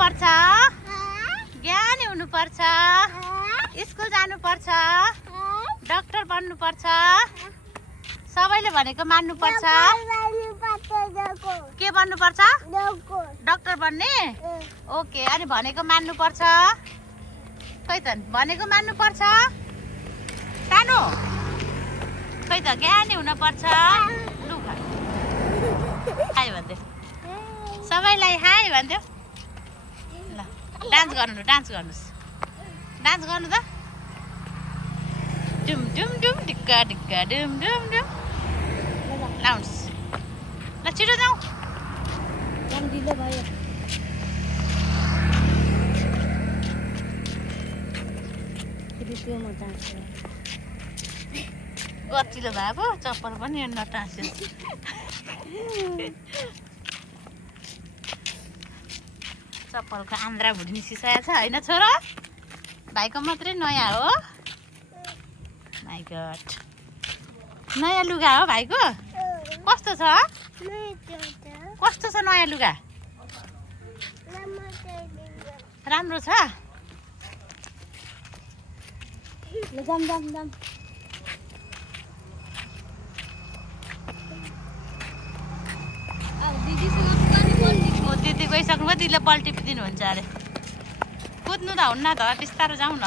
पर्छ ज्ञानी हुनुपर्छ स्कुल जानुपर्छ डाक्टर बन्नुपर्छ सबैले भनेको मान्नुपर्छ के बन्नुपर्छ डाक्टर बन्ने ओके अनि भनेको मान्नुपर्छ खै त भनेको मान्नुपर्छ सानो खै त ज्ञानी हुनुपर्छ लु हाई भन्दै सबैलाई हाई भन्थ्यो ल डान्स गर्नु डान्स गर्नु त डुम डुम डुम ढिक्का ढिक्का डुम डुम डुम लाउन्स ल छिटो जाऊ ढिलो भयो गतिलो भए पो चप्पल पनि नटाँस्यो चप्पलको आन्द्रा भुडी निस्किसकेको छ होइन छोरो भाइको मात्रै नयाँ हो माइ गॉड नयाँ लुगा हो भाइको कस्तो छ नयाँ लुगा राम्रो छ दिदी गइसक्नु भयो दिदीले बल टिपिदिनुहुन्छ अरे कुद्नु त हुन्न त बिस्तारो जाउँ न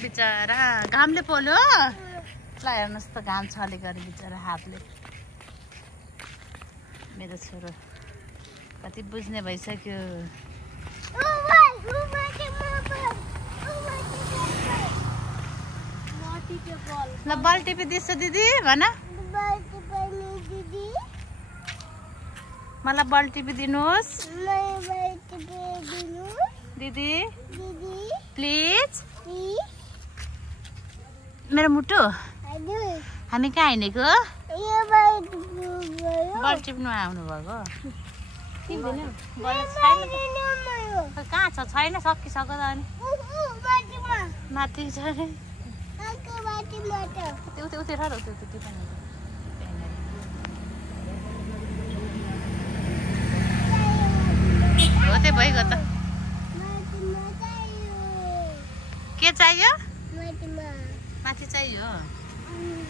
बिचरा घामले पोल्यो ल हेर्नुहोस् त घाम छले गरी बिचरा हातले मेरो छोरो कति बुझ्ने भइसक्यो ल बल टिपिदिन्छ दिदी भन मलाई बल टिपिदिनुहोस् दिदी प्लिज मेरो मुटु हामी कहाँ हिँडेको बल टिप्नु आउनु भएको कहाँ छ छैन सकिसक्यो त अनि माथि छ उतै हो त्यही भइगयो त के चाहियो माथि चाहियो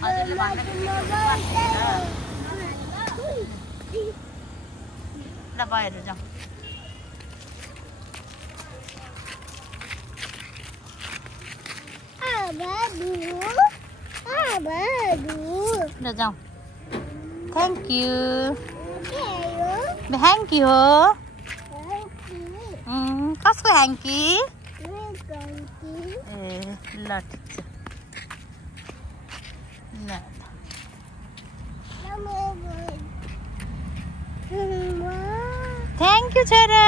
हजुरले ल भएर जाउँ ल जाउँ थ्याङ्क यू ह्याङ्की हो कसको ह्याङ्की ए ल ठिक छ ल थ्याङ्क यू छोरा